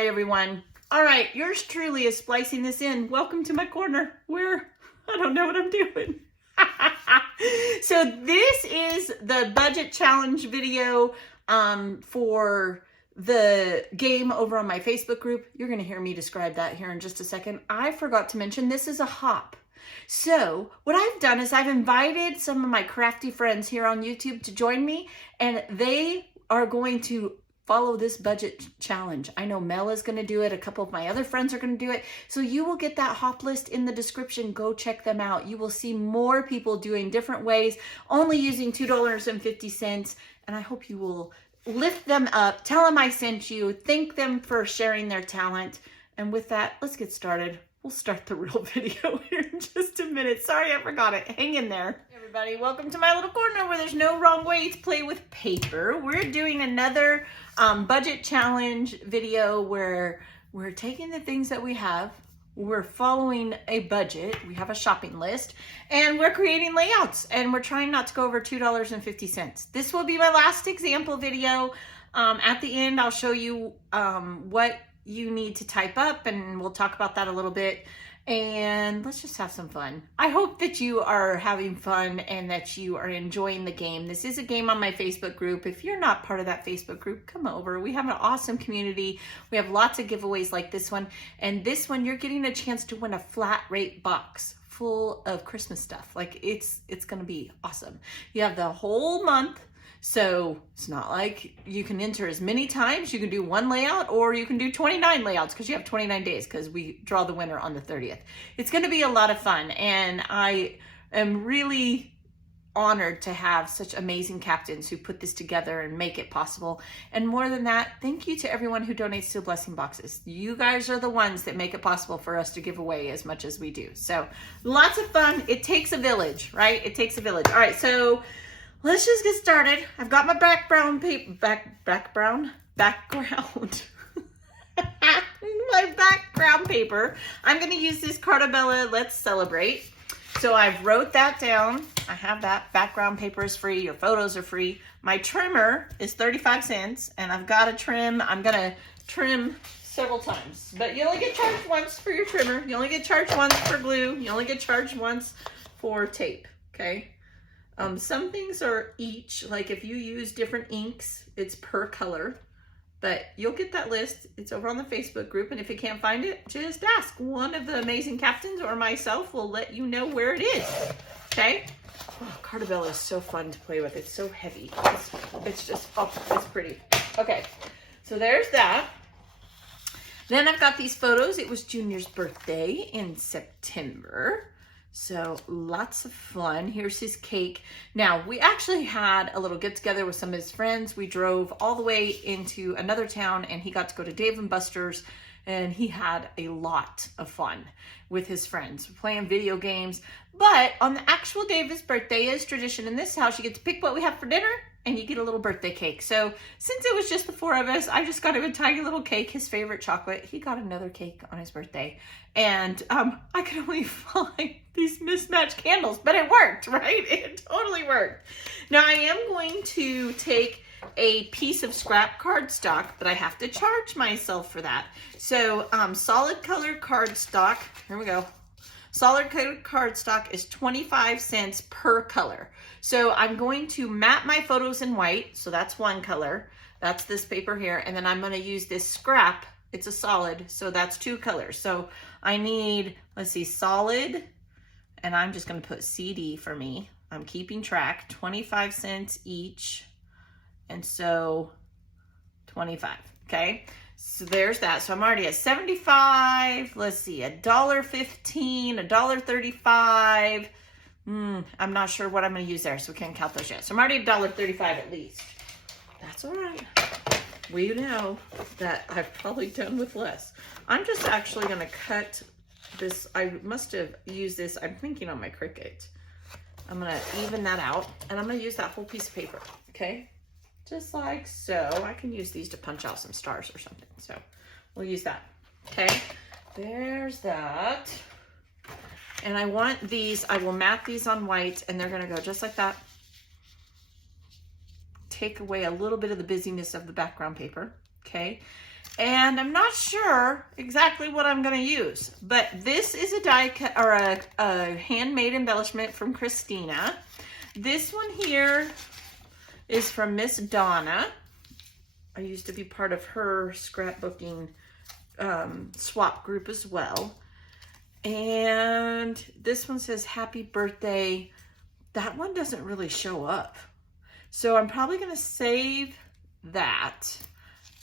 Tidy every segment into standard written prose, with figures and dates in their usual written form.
Hi, everyone. All right, yours truly is splicing this in. Welcome to my corner where I don't know what I'm doing. So this is the budget challenge video for the game over on my Facebook group. You're going to hear me describe that here in just a second. I forgot to mention this is a hop. So what I've done is I've invited some of my crafty friends here on YouTube to join me, and they are going to follow this budget challenge. I know Mel is going to do it. A couple of my other friends are going to do it. So you will get that hop list in the description. Go check them out. You will see more people doing different ways, only using $2.50. And I hope you will lift them up, tell them I sent you, thank them for sharing their talent. And with that, let's get started. We'll start the real video here in just a minute. Sorry, I forgot it. Hang in there. Hey everybody, welcome to my little corner where there's no wrong way to play with paper. We're doing another budget challenge video where we're taking the things that we have, we're following a budget, we have a shopping list, and we're creating layouts, and we're trying not to go over $2.50. This will be my last example video. At the end, I'll show you what you need to type up, and we'll talk about that a little bit, and let's just have some fun. I hope that you are having fun and that you are enjoying the game. This is a game on my Facebook group. If you're not part of that Facebook group, come over. We have an awesome community. We have lots of giveaways like this one, and this one you're getting a chance to win a flat rate box full of Christmas stuff. Like it's gonna be awesome. You have the whole month. So it's not like you can enter as many times. You can do one layout, or you can do 29 layouts because you have 29 days because we draw the winner on the 30th. It's going to be a lot of fun, and I am really honored to have such amazing captains who put this together and make it possible. And more than that, thank you to everyone who donates to Blessing Boxes. You guys are the ones that make it possible for us to give away as much as we do. So lots of fun. It takes a village, right? It takes a village. All right, so let's just get started. I've got my background. My background paper. I'm going to use this Cartabella Let's Celebrate. So I've wrote that down. I have that. Background paper is free. Your photos are free. My trimmer is 35 cents, and I've got a trim. I'm going to trim several times, but you only get charged once for your trimmer. You only get charged once for glue. You only get charged once for tape. Okay. Some things are each, like if you use different inks, it's per color, but you'll get that list. It's over on the Facebook group, and if you can't find it, just ask. One of the amazing captains or myself will let you know where it is, okay? Oh, Cartabella is so fun to play with. It's so heavy. It's just, oh, it's pretty. Okay, so there's that. Then I've got these photos. It was Junior's birthday in September. So lots of fun. Here's his cake. Now, we actually had a little get together with some of his friends. We drove all the way into another town, and he got to go to Dave & Buster's, and he had a lot of fun with his friends playing video games. But on the actual day of his birthday, is tradition in this house, you get to pick what we have for dinner, and you get a little birthday cake. So since it was just the four of us, I just got him a tiny little cake, his favorite chocolate. He got another cake on his birthday. And I could only find these mismatched candles, but it worked, right? It totally worked. Now I am going to take a piece of scrap cardstock, but I have to charge myself for that. So solid colored cardstock, here we go. Solid colored cardstock is 25 cents per color. So I'm going to map my photos in white. So that's one color. That's this paper here. And then I'm going to use this scrap. It's a solid. So that's two colors. So I need, let's see, solid. And I'm just going to put CD for me. I'm keeping track. 25 cents each. And so 25. Okay. So there's that. So I'm already at 75. Let's see, $1.15, $1.35. I'm not sure what I'm going to use there, so we can't count those yet. So I'm already at $1.35 at least. That's all right. We know that I've probably done with less. I'm just actually going to cut this. I must have used this. I'm thinking on my Cricut. I'm going to even that out, and I'm going to use that whole piece of paper. Okay. Just like so. I can use these to punch out some stars or something. So we'll use that. Okay, there's that. And I want these, I will mat these on white, and they're gonna go just like that. Take away a little bit of the busyness of the background paper. Okay, And I'm not sure exactly what I'm going to use, but this is a die cut or a handmade embellishment from Christina. This one here is from Miss Donna. I used to be part of her scrapbooking swap group as well. And this one says happy birthday. That one doesn't really show up. So I'm probably going to save that.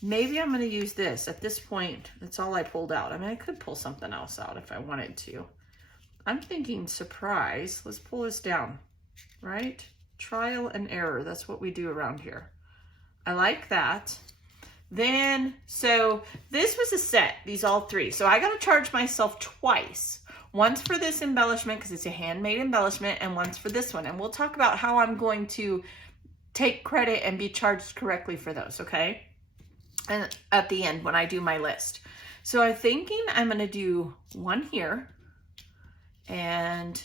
Maybe I'm going to use this. At this point, that's all I pulled out. I mean, I could pull something else out if I wanted to. I'm thinking surprise. Let's pull this down, right? Trial and error. That's what we do around here. I like that. Then, so this was a set, these all three. So I got to charge myself twice. Once for this embellishment, because it's a handmade embellishment, and once for this one. And we'll talk about how I'm going to take credit and be charged correctly for those, okay? And at the end when I do my list. So I'm thinking I'm going to do one here and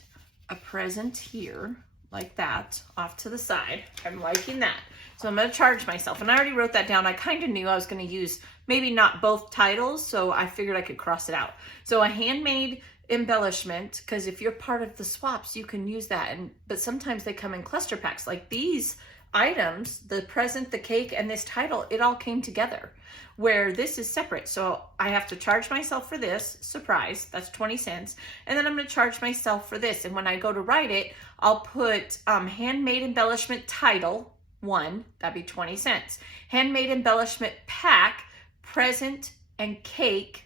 a present here like that off to the side. I'm liking that. So I'm going to charge myself. And I already wrote that down. I kind of knew I was going to use maybe not both titles, so I figured I could cross it out. So a handmade embellishment, because if you're part of the swaps, you can use that. But sometimes they come in cluster packs. Like these items, the present, the cake, and this title, it all came together, where this is separate. So I have to charge myself for this, surprise, that's 20 cents. And then I'm going to charge myself for this. And when I go to write it, I'll put handmade embellishment title 1, that'd be 20 cents. Handmade embellishment pack, present, and cake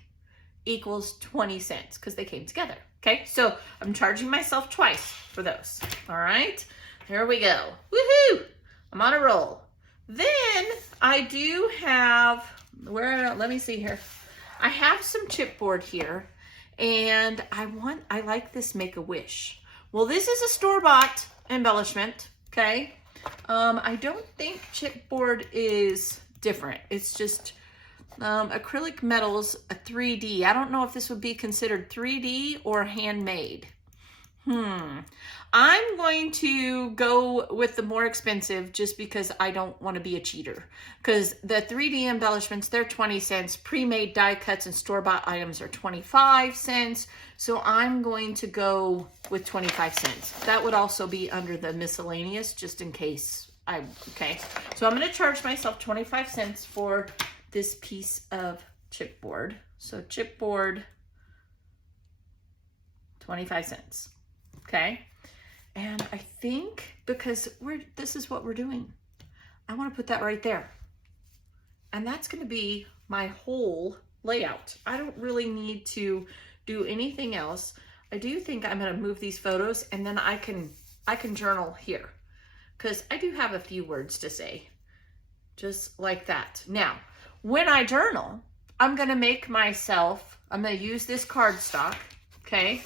equals 20 cents because they came together. Okay, so I'm charging myself twice for those. All right, here we go. Woohoo! I'm on a roll. Then I do have, let me see here. I have some chipboard here, and I like this Make-A-Wish. Well, this is a store-bought embellishment, okay? I don't think chipboard is different. It's just acrylic metals, a 3D. I don't know if this would be considered 3D or handmade. I'm going to go with the more expensive just because I don't want to be a cheater. Because the 3D embellishments, they're 20 cents. Pre-made die cuts and store-bought items are 25 cents. So I'm going to go with 25 cents. That would also be under the miscellaneous just in case okay. So I'm going to charge myself 25 cents for this piece of chipboard. So chipboard, 25 cents. Okay. And I think because this is what we're doing, I want to put that right there. And that's going to be my whole layout. I don't really need to do anything else. I do think I'm going to move these photos, and then I can journal here because I do have a few words to say just like that. Now, when I journal, I'm going to use this cardstock. Okay.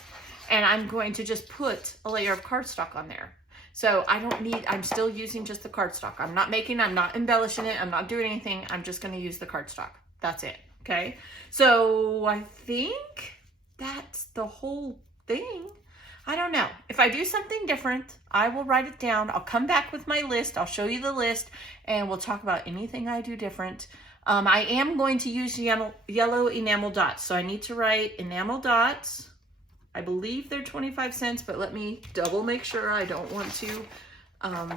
And I'm going to just put a layer of cardstock on there. So I'm still using just the cardstock. I'm not embellishing it. I'm not doing anything. I'm just going to use the cardstock. That's it. Okay. So I think that's the whole thing. I don't know. If I do something different, I will write it down. I'll come back with my list. I'll show you the list and we'll talk about anything I do different. I am going to use yellow enamel dots. So I need to write enamel dots. I believe they're 25 cents, but let me double make sure. I don't want to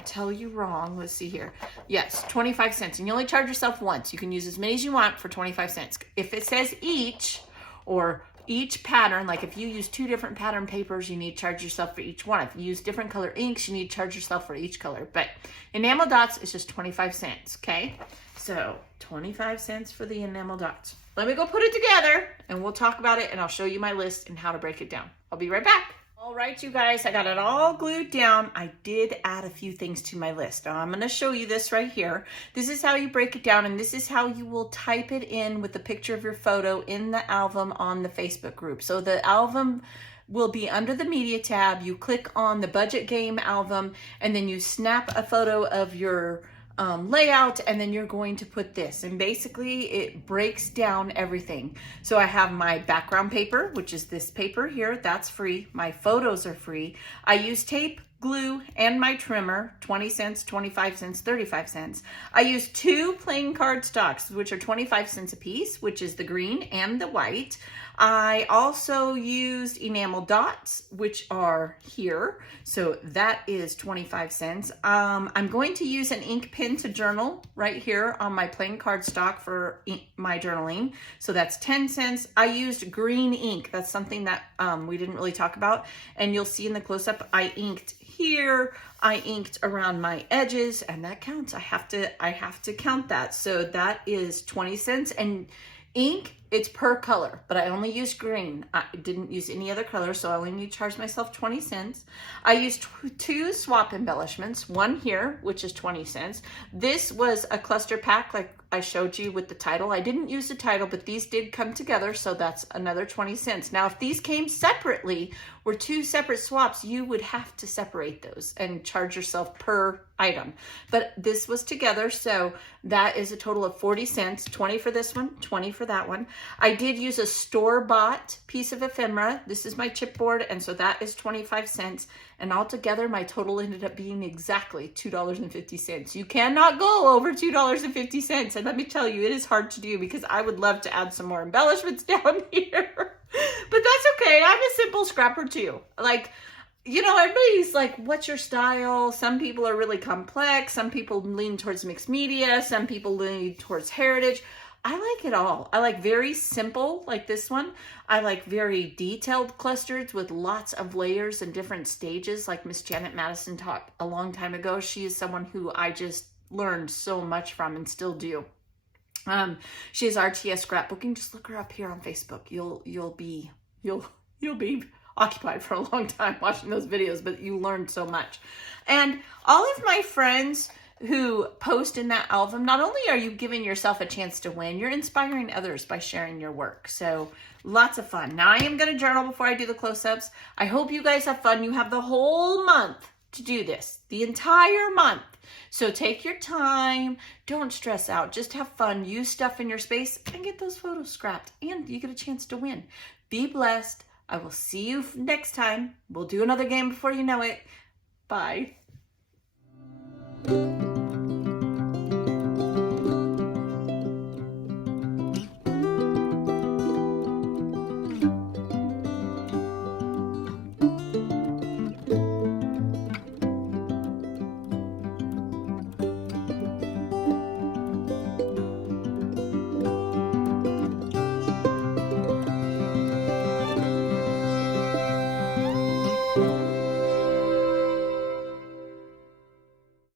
tell you wrong. Let's see here. Yes, 25 cents. And you only charge yourself once. You can use as many as you want for 25 cents. If it says each or each pattern, like if you use 2 different pattern papers, you need to charge yourself for each one. If you use different color inks, you need to charge yourself for each color. But enamel dots is just 25 cents, okay? So 25 cents for the enamel dots. Let me go put it together and we'll talk about it and I'll show you my list and how to break it down. I'll be right back. All right, you guys, I got it all glued down. I did add a few things to my list. Now I'm going to show you this right here. This is how you break it down and this is how you will type it in with the picture of your photo in the album on the Facebook group. So the album will be under the media tab. You click on the budget game album and then you snap a photo of your layout and then you're going to put this, and basically it breaks down everything. So I have my background paper, which is this paper here, that's free. My photos are free. I use tape, glue and my trimmer, 20 cents, 25 cents, 35 cents. I used 2 playing card stocks, which are 25 cents a piece, which is the green and the white. I also used enamel dots, which are here. So that is 25 cents. I'm going to use an ink pen to journal right here on my playing card stock for my journaling. So that's 10 cents. I used green ink. That's something that we didn't really talk about. And you'll see in the close-up, I inked here. I inked around my edges, and that counts. I have to count that. So that is 20 cents. And ink, it's per color, but I only used green. I didn't use any other color, so I only need to charge myself 20 cents. I used 2 swap embellishments, one here, which is 20 cents. This was a cluster pack like I showed you with the title. I didn't use the title, but these did come together, so that's another 20 cents. Now, if these came separately, were 2 separate swaps, you would have to separate those and charge yourself per item. But this was together, so that is a total of 40 cents, 20 for this one, 20 for that one. I did use a store-bought piece of ephemera. This is my chipboard, and so that is 25 cents. And altogether, my total ended up being exactly $2.50. You cannot go over $2.50. And let me tell you, it is hard to do because I would love to add some more embellishments down here. But that's okay. I'm a simple scrapper too. Like, you know, everybody's like, what's your style? Some people are really complex. Some people lean towards mixed media. Some people lean towards heritage. I like it all. I like very simple, like this one. I like very detailed clusters with lots of layers and different stages, like Miss Janet Madison taught a long time ago. She is someone who I just learned so much from and still do. She has RTS scrapbooking. Just look her up here on Facebook. You'll be occupied for a long time watching those videos, but you learned so much. And all of my friends who post in that album, not only are you giving yourself a chance to win, you're inspiring others by sharing your work. So lots of fun. Now I am going to journal before I do the close-ups. I hope you guys have fun. You have the whole month to do this, the entire month. So take your time. Don't stress out. Just have fun. Use stuff in your space and get those photos scrapped. And you get a chance to win. Be blessed. I will see you next time. We'll do another game before you know it. Bye.